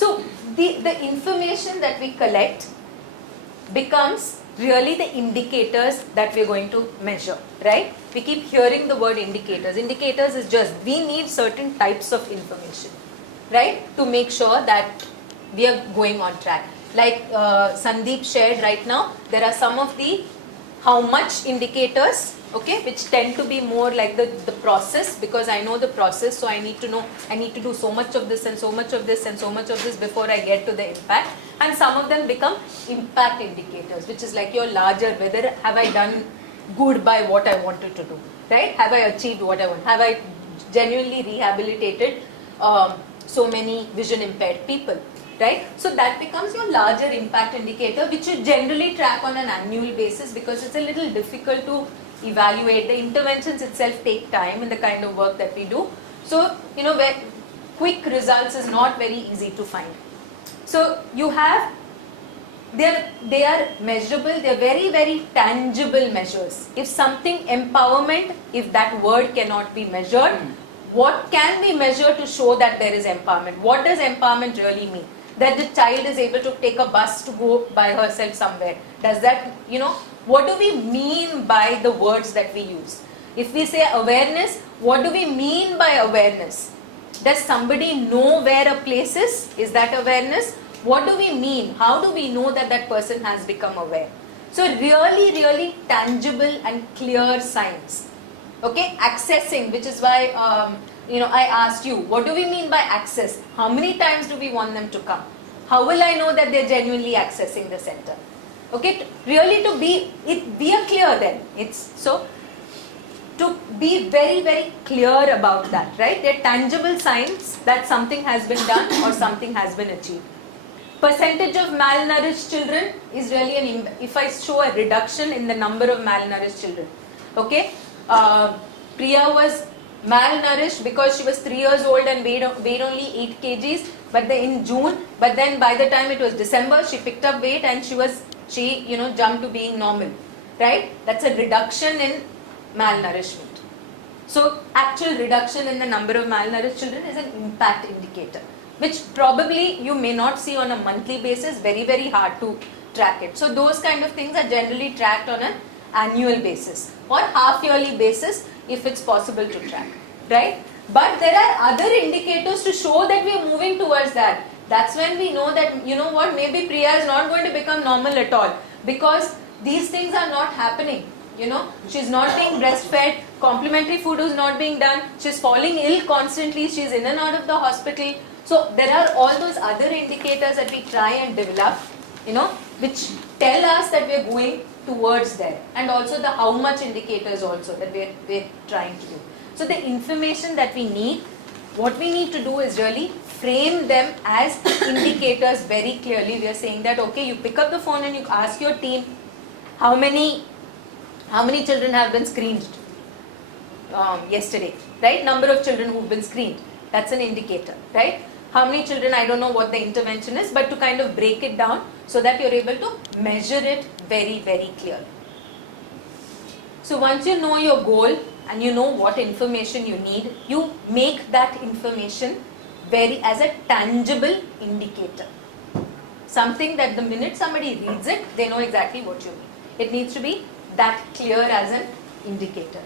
So the information that we collect becomes really the indicators that we're going to measure, right? We keep hearing the word indicators. Indicators is just, we need certain types of information, right? To make sure that we are going on track. Like Sandeep shared right now, there are some of the how much indicators, okay, which tend to be more like the process, because I know the process, so I need to know, I need to do so much of this and so much of this and so much of this before I get to the impact. And some of them become impact indicators, which is like your larger, whether have I done good by what I wanted to do, right? Have I achieved what I want? Have I genuinely rehabilitated so many vision impaired people, right? So that becomes your larger impact indicator, which you generally track on an annual basis, because it's a little difficult to evaluate. The interventions itself take time in the kind of work that we do. So, you know, where quick results is not very easy to find. So you have, they are measurable, they are very, very tangible measures. If something empowerment, if that word cannot be measured, what can we measure to show that there is empowerment? What does empowerment really mean? That the child is able to take a bus to go by herself somewhere. Does that, you know, what do we mean by the words that we use? If we say awareness, what do we mean by awareness? Does somebody know where a place is? Is that awareness? What do we mean? How do we know that that person has become aware? So really, really tangible and clear signs. Okay, accessing, which is why you know, I asked you, what do we mean by access? How many times do we want them to come? How will I know that they're genuinely accessing the center? Okay, really to be, we are clear then. It's so, to be very, very clear about that, right? They're tangible signs that something has been done or something has been achieved. Percentage of malnourished children is really if I show a reduction in the number of malnourished children. Okay, Priya was malnourished because she was 3 years old and weighed only 8 kgs, but in June, but then by the time it was December, she picked up weight and she you know, jumped to being normal, right? That's a reduction in malnourishment. So actual reduction in the number of malnourished children is an impact indicator, which probably you may not see on a monthly basis, very, very hard to track it. So those kind of things are generally tracked on an annual basis or half yearly basis if it's possible to track, right? But there are other indicators to show that we are moving towards that. That's when we know that, you know what, maybe Priya is not going to become normal at all, because these things are not happening. You know, she's not being breastfed, complementary food is not being done, she's falling ill constantly, she's in and out of the hospital. So there are all those other indicators that we try and develop, you know, which tell us that we're going towards there, and also the how much indicators also that we're trying to do. So the information that we need, what we need to do is really frame them as indicators very clearly. We are saying that, okay, you pick up the phone and you ask your team, how many children have been screened yesterday, right? Number of children who've been screened. That's an indicator, right? How many children, I don't know what the intervention is, but to kind of break it down so that you're able to measure it very, very clearly. So once you know your goal and you know what information you need, you make that information as a tangible indicator. Something that the minute somebody reads it, they know exactly what you mean. It needs to be that clear as an indicator.